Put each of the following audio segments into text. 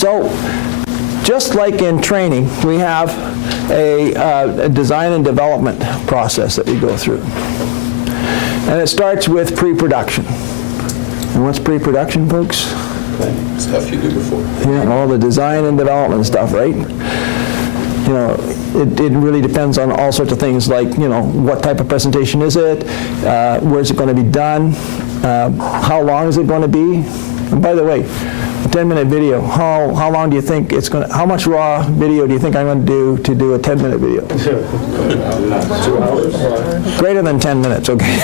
So, just like in training, we have a design and development process that we go through. And it starts with pre-production. And what's pre-production, folks? Stuff you do before. Yeah, all the design and development stuff, right? You know, it really depends on all sorts of things like, you know, what type of presentation is it? Where's it going to be done? How long is it going to be? And by the way, a 10-minute video, how long do you think it's going to, how much raw video do you think I'm going to do a 10-minute video? 2 hours? Greater than 10 minutes, okay.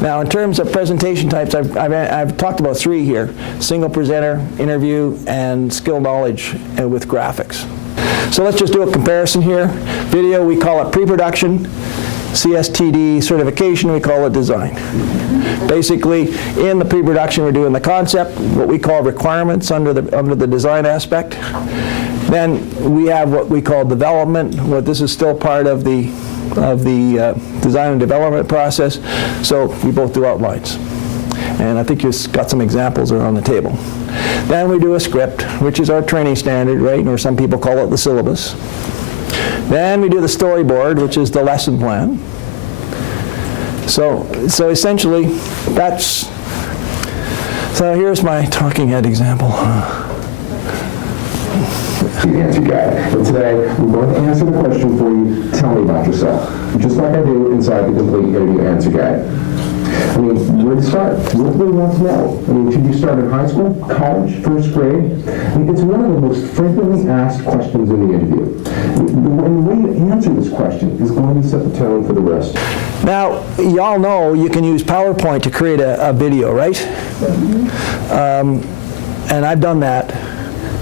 Now, in terms of presentation types, I've talked about 3 here: single presenter, interview, and skill knowledge with graphics. So let's just do a comparison here. Video, we call it pre-production. CSTD certification, we call it design. Basically, in the pre-production, we're doing the concept, what we call requirements under the design aspect. Then we have what we call development. Well, this is still part of the design and development process. So we both do outlines. And I think you've got some examples that are on the table. Then we do a script, which is our training standard, right? Or some people call it the syllabus. Then we do the storyboard, which is the lesson plan. So essentially, that's, so here's my talking head example. The answer guy. And today, we're going to answer the question for you. Tell me about yourself. Just like I do inside the Complete Interview Answer Guide. I mean, where to start? What do we want to know? I mean, should you start in high school, college, first grade? I mean, it's one of the most frequently asked questions in the interview. And the way you answer this question is going to set the tone for the rest. Now, y'all know you can use PowerPoint to create a video, right? And I've done that,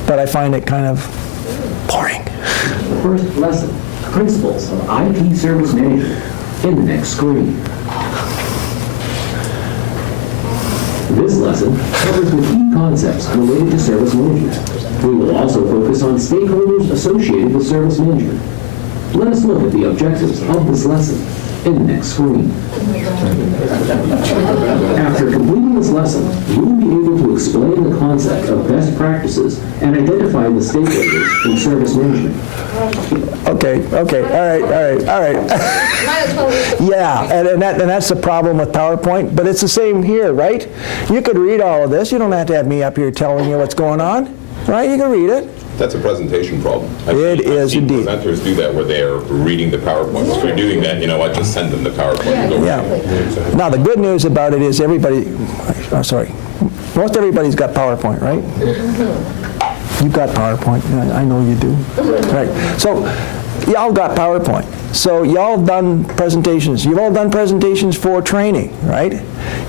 but I find it kind of boring. First lesson, principles of IT service management, in the next screen. This lesson covers the key concepts related to service management. We will also focus on stakeholders associated with service management. Let us look at the objectives of this lesson in the next screen. After completing this lesson, you will be able to explain the concept of best practices and identify the stakeholders in service management. Okay, all right. Yeah, and that's the problem with PowerPoint, but it's the same here, right? You could read all of this. You don't have to have me up here telling you what's going on, right? You can read it. That's a presentation problem. It is indeed. Presenters do that where they're reading the PowerPoint. If you're doing that, you know what, just send them the PowerPoint. Yeah. Now, the good news about it is most everybody's got PowerPoint, right? You've got PowerPoint. I know you do. Right. So, y'all got PowerPoint. So, y'all done presentations. You've all done presentations for training, right?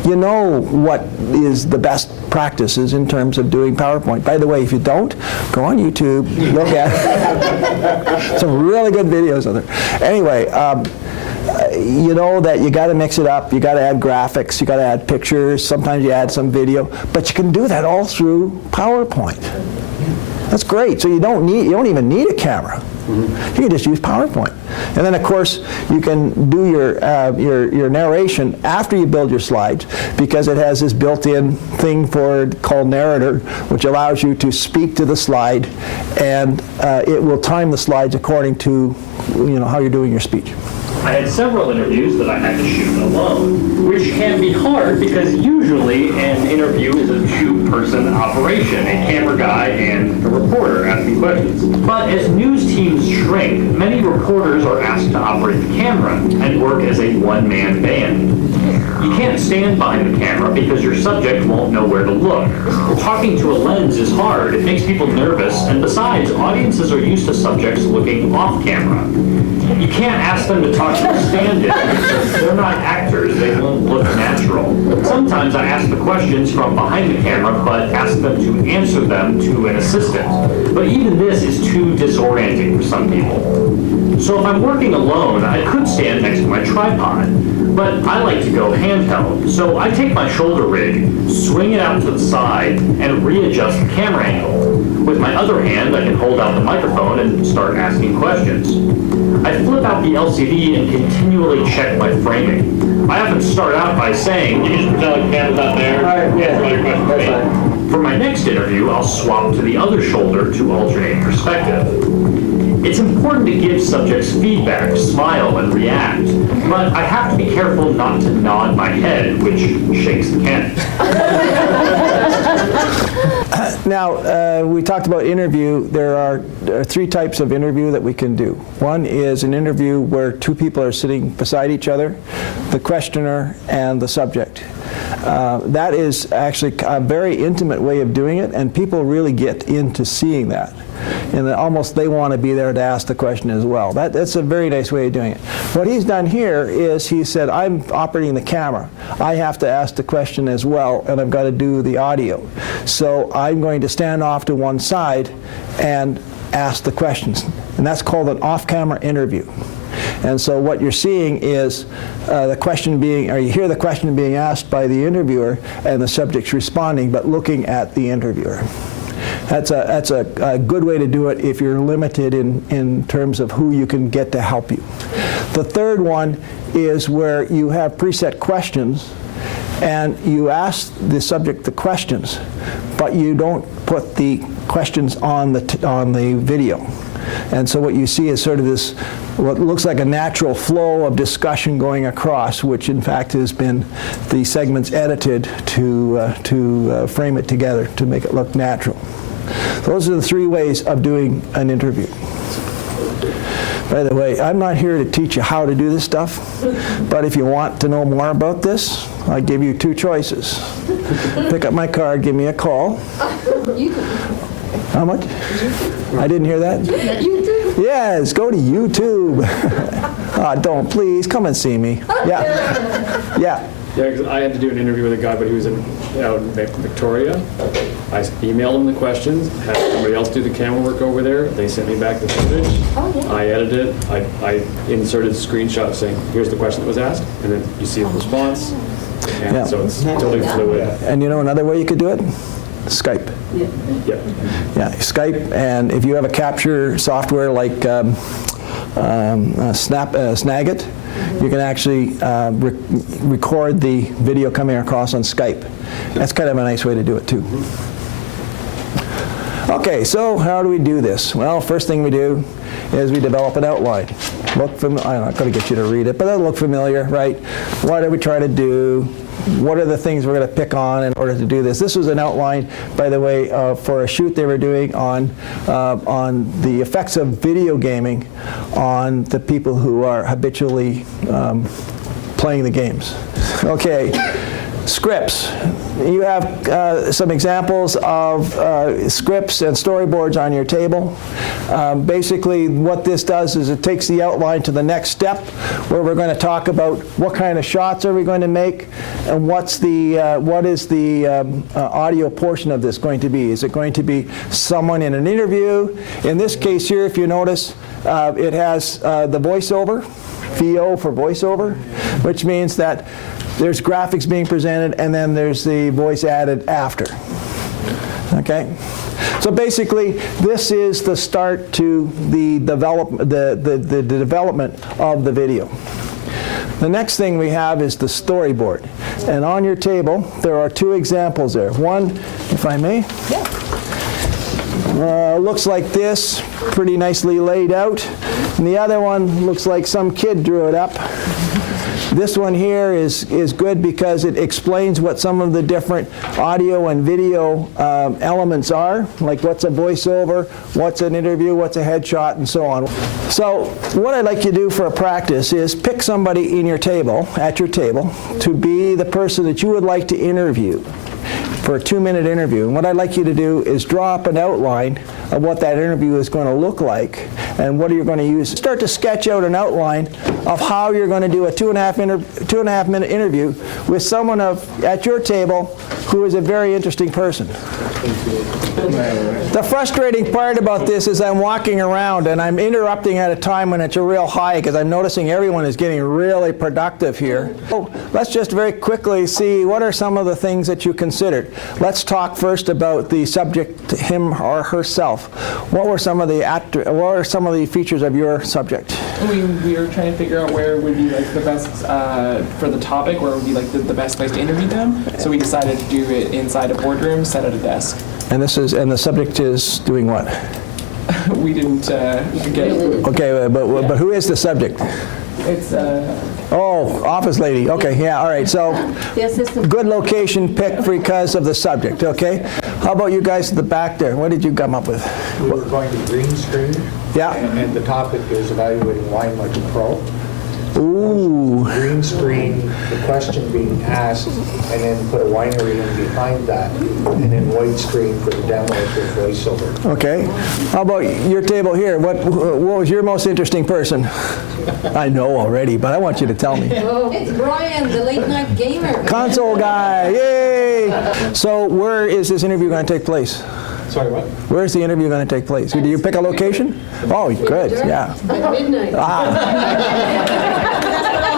You know what is the best practices in terms of doing PowerPoint. By the way, if you don't, go on YouTube, look at some really good videos on there. Anyway, you know that you got to mix it up. You got to add graphics. You got to add pictures. Sometimes you add some video, but you can do that all through PowerPoint. That's great. So you don't even need a camera. You can just use PowerPoint. And then, of course, you can do your narration after you build your slides, because it has this built-in thing called narrator, which allows you to speak to the slide, and it will time the slides according to how you're doing your speech. I had several interviews that I had to shoot alone, which can be hard because usually an interview is a two-person operation, a camera guy and a reporter asking questions. But as news teams shrink, many reporters are asked to operate the camera and work as a one-man band. You can't stand behind the camera because your subject won't know where to look. Talking to a lens is hard. It makes people nervous, and besides, audiences are used to subjects looking off camera. You can't ask them to talk to a stand-in because they're not actors. They won't look natural. Sometimes I ask the questions from behind the camera, but ask them to answer them to an assistant. But even this is too disorienting for some people. So if I'm working alone, I could stand next to my tripod, but I like to go handheld. So I take my shoulder rig, swing it out to the side, and readjust the camera angle. With my other hand, I can hold out the microphone and start asking questions. I flip out the LCD and continually check my framing. I often start out by saying, "You just pretend like the camera's not there. Yeah, your question. For my next interview, I'll swap to the other shoulder to alternate perspective. It's important to give subjects feedback, smile, and react, but I have to be careful not to nod my head, which shakes the can. Now, we talked about interview. There are 3 types of interview that we can do. One is an interview where 2 people are sitting beside each other, the questioner and the subject. That is actually a very intimate way of doing it, and people really get into seeing that. And almost they want to be there to ask the question as well. That's a very nice way of doing it. What he's done here is he said, I'm operating the camera. I have to ask the question as well, and I've got to do the audio. So I'm going to stand off to one side and ask the questions. And that's called an off-camera interview. And so what you're seeing is the question being, or you hear the question being asked by the interviewer and the subject's responding, but looking at the interviewer. That's a good way to do it if you're limited in terms of who you can get to help you. The third one is where you have preset questions and you ask the subject the questions, but you don't put the questions on the video. And so what you see is sort of this, what looks like a natural flow of discussion going across, which in fact has been the segments edited to frame it together to make it look natural. Those are the 3 ways of doing an interview. By the way, I'm not here to teach you how to do this stuff, but if you want to know more about this, I give you 2 choices. Pick up my card, give me a call. How much? I didn't hear that. YouTube? Yes, go to YouTube. Don't, please, come and see me. Yeah. Yeah. Yeah, because I had to do an interview with a guy, but he was out in Victoria. I emailed him the questions, had somebody else do the camera work over there. They sent me back the footage. Oh, yeah. I edited it. I inserted a screenshot saying, here's the question that was asked, and then you see the response. And Yeah. so it's totally fluid. And you know another way you could do it? Skype. Yeah. Yeah, Skype, and if you have a capture software like Snagit, you can actually record the video coming across on Skype. That's kind of a nice way to do it too. Okay, so how do we do this? Well, first thing we do is we develop an outline. I'm not going to get you to read it, but it'll look familiar, right? What are we trying to do? What are the things we're going to pick on in order to do this? This was an outline, by the way, for a shoot they were doing on the effects of video gaming on the people who are habitually playing the games. Okay. Scripts. You have some examples of scripts and storyboards on your table. Basically, what this does is it takes the outline to the next step, where we're going to talk about what kind of shots are we going to make, and what is the audio portion of this going to be. Is it going to be someone in an interview? In this case here, if you notice, it has the voiceover, VO for voiceover, which means that there's graphics being presented, and then there's the voice added after. Okay? So basically, this is the start to the development of the video. The next thing we have is the storyboard. And on your table, there are 2 examples there. One, if I may. Looks like this, pretty nicely laid out. And the other one looks like some kid drew it up. This one here is good because it explains what some of the different audio and video elements are, like what's a voiceover, what's an interview, what's a headshot, and so on. So what I'd like you to do for a practice is pick somebody in your table, at your table, to be the person that you would like to interview for a 2-minute interview. And what I'd like you to do is draw up an outline of what that interview is going to look like and what you're going to use. Start to sketch out an outline of how you're going to do a 2.5 minute interview with someone at your table who is a very interesting person. The frustrating part about this is I'm walking around and I'm interrupting at a time when it's a real high because I'm noticing everyone is getting really productive here. So let's just very quickly see what are some of the things that you considered. Let's talk first about the subject, him or herself. What were some of the features of your subject? We were trying to figure figure out where would be like the best for the topic, where would be like the best place to interview them. So we decided to do it inside a boardroom, set at a desk. And the subject is doing what? We didn't get Okay, but who is the subject? it's Oh, office lady. Okay, yeah, all right. So, The assistant. good location picked because of the subject, okay? How about you guys at the back there? What did you come up with? We were going to green screen, Yeah? and the topic is evaluating wine like a pro. Ooh, Green screen, the question being asked, and then put a winery in behind that, and then white screen for the demos with voiceover. okay. How about your table here? What was your most interesting person? I know already, but I want you to tell me. It's Brian, the late night gamer. Console guy, yay! So where is this interview going to take place? Sorry, what? Where's the interview going to take place? Do you pick a location? Oh, good, yeah. At midnight.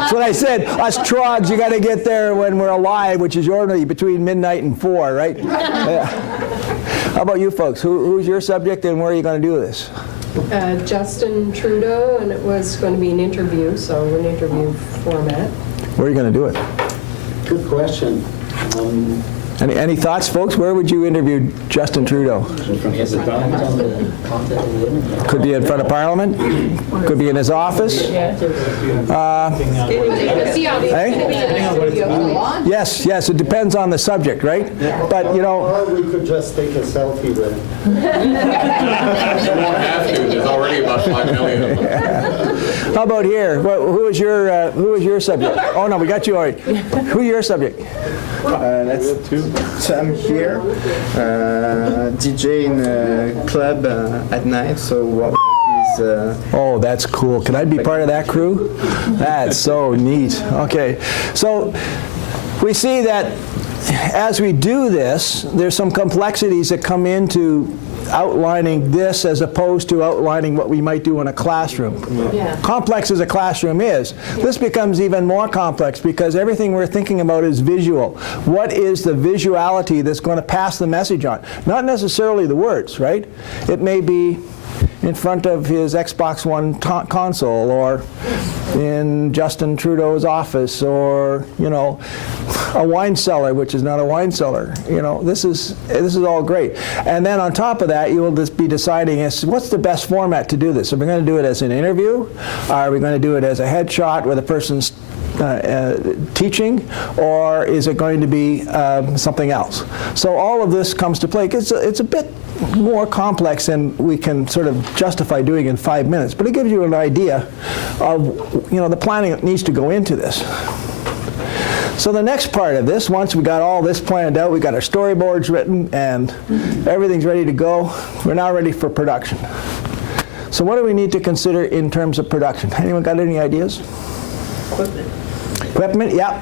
That's what I said. Us trogs, you got to get there when we're alive, which is normally between midnight and 4, right? Yeah. How about you folks? Who's your subject and where are you going to do this? Justin Trudeau, and it was going to be an interview, so an interview format. Where are you going to do it? Good question. Any thoughts, folks? Where would you interview Justin Trudeau? Could be in front of Parliament. Could be in his office. Yes, yes. It depends on the subject, right? But you know. Or we could just take a selfie with him. You won't have to, there's already about 5 million of them. How about here? Who is your subject? Oh no, we got you already. Who's your subject? So I'm here, DJ in a club at night, so what is... Oh, that's cool. Can I be part of that crew? That's so neat. Okay, so we see that as we do this, there's some complexities that come into outlining this as opposed to outlining what we might do in a classroom. Yeah. Complex as a classroom is, this becomes even more complex because everything we're thinking about is visual. What is the visuality that's going to pass the message on? Not necessarily the words, right? It may be in front of his Xbox One console, or in Justin Trudeau's office, or you know, a wine cellar, which is not a wine cellar. You know, this is all great. And then on top of that, you will just be deciding what's the best format to do this. Are we going to do it as an interview? Are we going to do it as a headshot where the person's teaching, or is it going to be something else? So all of this comes to play. It's a bit more complex than we can sort of justify doing in 5 minutes, but it gives you an idea of the planning that needs to go into this. So the next part of this, once we got all this planned out, we got our storyboards written, and everything's ready to go, we're now ready for production. So what do we need to consider in terms of production? Anyone got any ideas? Equipment, yep.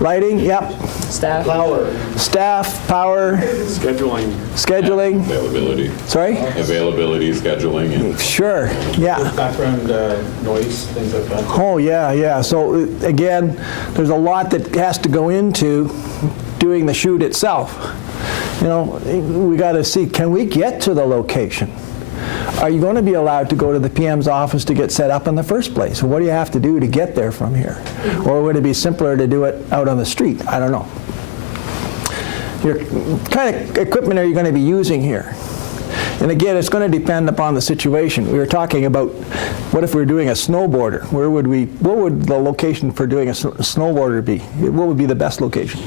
Lighting, yep. staff. Staff, power. Scheduling. Availability. Sorry? Availability, scheduling, and Sure, yeah. Background noise, things like that. Oh, yeah, yeah. So again, there's a lot that has to go into doing the shoot itself. You know, we got to see, can we get to the location? Are you going to be allowed to go to the PM's office to get set up in the first place? What do you have to do to get there from here? Or would it be simpler to do it out on the street? I don't know. What kind of equipment are you going to be using here? And again, it's going to depend upon the situation. We were talking about, what if we were doing a snowboarder? What would the location for doing a snowboarder be? What would be the best location?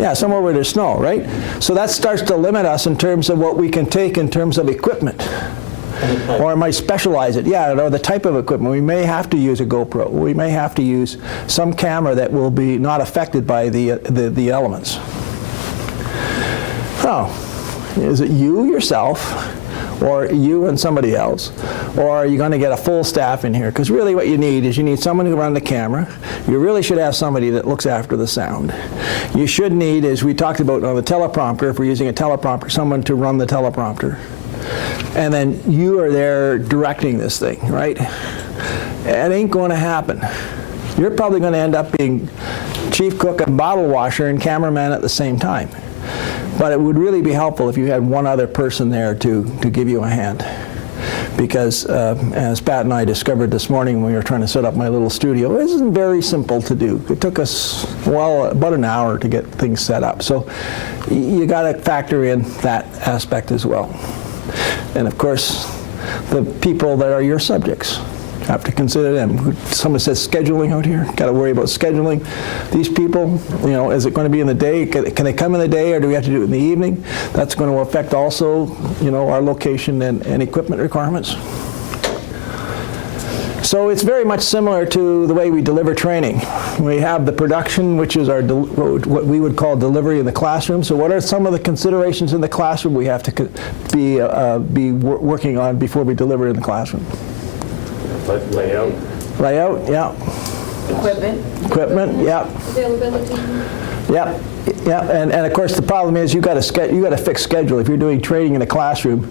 Yeah, somewhere where there's snow, right? So that starts to limit us in terms of what we can take in terms of equipment. Or I might specialize it, yeah, or the type of equipment. We may have to use a GoPro. We may have to use some camera that will be not affected by the elements. Oh. Is it you yourself, or you and somebody else, or are you going to get a full staff in here? Because really what you need is someone to run the camera. You really should have somebody that looks after the sound. You should need, as we talked about on the teleprompter, if we're using a teleprompter, someone to run the teleprompter. And then you are there directing this thing, right? It ain't going to happen. You're probably going to end up being chief cook and bottle washer and cameraman at the same time. But it would really be helpful if you had one other person there to give you a hand. because as Pat and I discovered this morning when we were trying to set up my little studio, it isn't very simple to do. It took us, well, about an hour to get things set up. So you got to factor in that aspect as well. And of course, the people that are your subjects. Have to consider them. Someone says scheduling out here. Got to worry about scheduling. These people, you know, is it going to be in the day? Can they come in the day, or do we have to do it in the evening? That's going to affect also, you know, our location and equipment requirements. So it's very much similar to the way we deliver training. We have the production, which is our what we would call delivery in the classroom. So what are some of the considerations in the classroom we have to be working on before we deliver in the classroom? Layout. Layout, yeah. Equipment, yeah. Availability. Yeah, yeah, and of course the problem is you got a fixed schedule. If you're doing training in a classroom,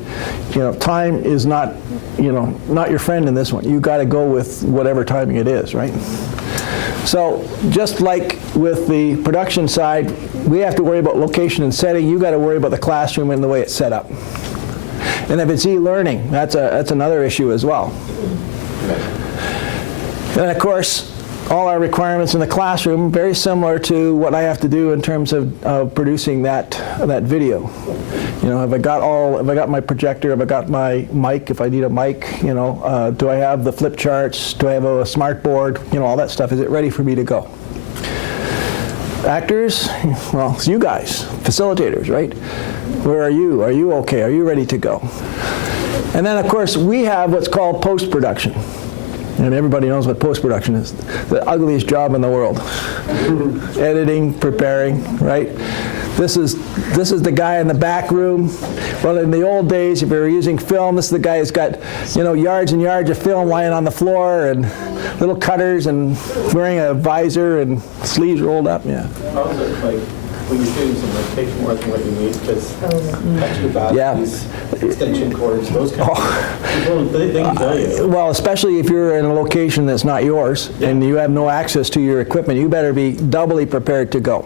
you know, time is not, you know, not your friend in this one. You got to go with whatever timing it is, right? So just like with the production side, we have to worry about location and setting. You got to worry about the classroom and the way it's set up. And if it's e-learning, that's another issue as well. And of course, all our requirements in the classroom very similar to what I have to do in terms of producing that video. You know, have I got my projector? Have I got my mic? If I need a mic, you know, do I have the flip charts? Do I have a smart board? You know, all that stuff. Is it ready for me to go? Actors, well, it's you guys, facilitators, right? Where are you? Are you okay? Are you ready to go? And then, of course, we have what's called post-production. And everybody knows what post-production is. The ugliest job in the world. Editing, preparing, right? This is the guy in the back room. Well, in the old days, if you were using film, this is the guy who's got, you know, yards and yards of film lying on the floor and little cutters and wearing a visor and sleeves rolled up, yeah. How is it, like, when you're shooting something, like, take more than what you need, because extra batteries, extension cords, those kind of things, they can tell you. Well, especially if you're in a location that's not yours and you have no access to your equipment, you better be doubly prepared to go.